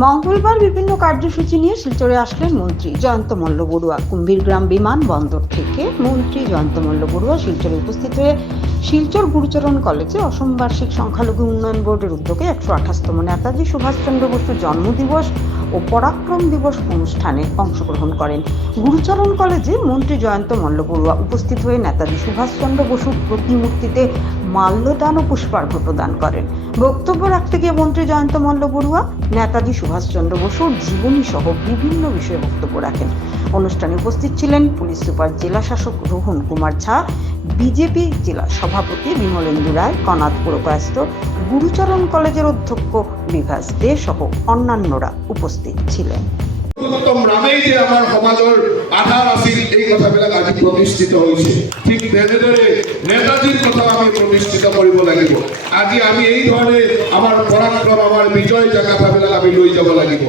মঙ্গলবার বিভিন্ন কার্যসূচি নিয়ে শিলচরে আসলেন মন্ত্রী জয়ন্ত মল্ল বড়ুয়া। কুম্ভীরগ্রাম বিমানবন্দর থেকে মন্ত্রী জয়ন্ত মল্ল বড়ুয়া শিলচরে উপস্থিত হয়ে শিলচর গুরুচরণ কলেজে অসম বার্ষিক সংখ্যালঘু উন্নয়ন বোর্ডের উদ্যোগে একশো আঠাশতম নেতাজি সুভাষচন্দ্র বসুর জন্মদিবস ও পরাক্রম দিবস অনুষ্ঠানে অংশগ্রহণ করেন। গুরুচরণ কলেজে মন্ত্রী জয়ন্ত মল্ল বড়ুয়া উপস্থিত হয়ে নেতাজি সুভাষচন্দ্র বসুর প্রতিমূর্তিতে মাল্যদান ও পুষ্পার্ঘ্য প্রদান করেন। বক্তব্য রাখতে গিয়ে মন্ত্রী জয়ন্ত মল্ল বড়ুয়া, নেতাজি সুভাষচন্দ্র বসুর জীবনী সহ বিভিন্ন বিষয়ে বক্তব্য রাখেন। অনুষ্ঠানে উপস্থিত ছিলেন পুলিশ সুপার জেলা শাসক রোহন কুমার ঝা, বিজেপি জেলা সভাপতি বিমলেন্দু রায় কনাথ পুরকায়স্থ গুরুচরণ কলেজের অধ্যক্ষ বিভাস দে সহ অন্যান্যরা উপস্থিত ছিলেন। ৰামেই যে আছিল এই কথাবিলাক আজি ঠিক তেনেদৰে নেতাজীৰ কথাও আমি প্ৰতিষ্ঠিত কৰিব আজি আমি এই ধৰণে আমাৰ পৰাক্ৰম আমাৰ বিজয় জাগাথাবিলাক আমি লৈ যাব লাগিব।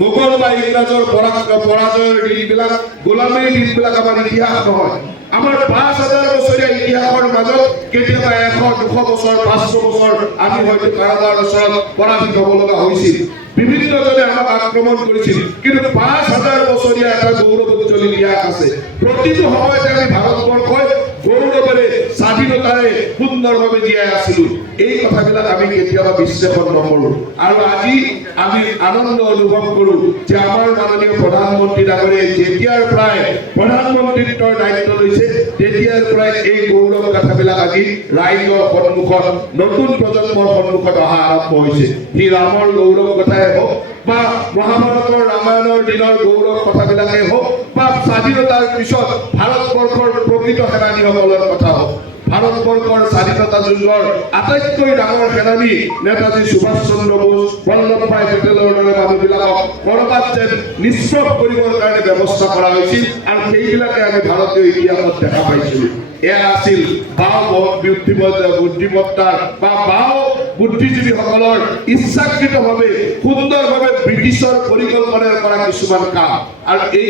মোগল বা ইংৰাজৰ পৰাক্ৰম পৰাজয়ৰ দিনবিলাক গোলামীৰ দিনবিলাক আমাৰ ইতিহাস নহয় আমাৰ পাঁচ হাজাৰ বছৰীয়া ইতিহাসৰ মাজত কেতিয়াবা এশ, দুশ বছৰ, পাঁচশো বছৰ আমি হয়তো কাৰোবাৰ ওচৰত পৰাজিত হ'ব লগা হৈছিল। বিভিন্নজনে আমাক আক্ৰমণ কৰিছিল। কিন্তু পাঁচ হাজাৰ বছৰীয়া এটা গৌৰৱোজ্জ্বল ইতিহাস আছে। প্ৰতিটো সময়তে আমি গৌৰৱেৰে স্বাধীনতাৰে সুন্দৰভাৱে জীয়াই আছিলো। এই কথাবিলাক আমি কেতিয়াবা বিশ্লেষণ নকৰো। আৰু আজি আমি আনন্দ অনুভৱ কৰো যে আমাৰ মাননীয় প্ৰধানমন্ত্ৰী ডাঙৰীয়াই যেতিয়াৰ পৰাই প্ৰধানমন্ত্ৰীত্বৰ দায়িত্ব লৈছে, তেতিয়াৰ পৰাই এই গৌৰৱ কথাবিলাক আজি ৰাইজৰ সন্মুখত, নতুন প্ৰজন্মৰ সন্মুখত অহা আৰম্ভ হৈছে। সি ৰামৰ গৌৰৱ কথাই হওক বা মহাভাৰতৰ ৰামায়ণৰ দিনৰ গৌৰৱ কথাবিলাকেই হওক বা স্বাধীনতাৰ পিছত ভাৰতবৰ্ষৰ প্ৰকৃত সেনানীসকলৰ কথা হওক ভাৰতবৰ্ষৰ স্বাধীনতা যুদ্ধৰ আটাইতকৈ ডাঙৰ সেনানী নেতাজী সুভাষ চন্দ্ৰ বোস, বল্লভ ভাই পেটেলৰ দৰে মানুহবিলাকক কৰবাত যেন নিষ্প্ৰভ কৰিবৰ কাৰণে ব্যৱস্থা কৰা হৈছিল আৰু সেইবিলাকে আমি ভাৰতীয় ইতিহাসত দেখা পাইছিলো। এয়া আছিল বাও বুদ্ধিমত্তা বুদ্ধিমত্তাৰ বা বাও বুদ্ধিজীৱীসকলৰ ইচ্ছাকৃতভাৱে, সুন্দৰভাৱে ব্ৰিটিছৰ পৰিকল্পনাৰ কৰা কিছুমান কাম। আৰু এই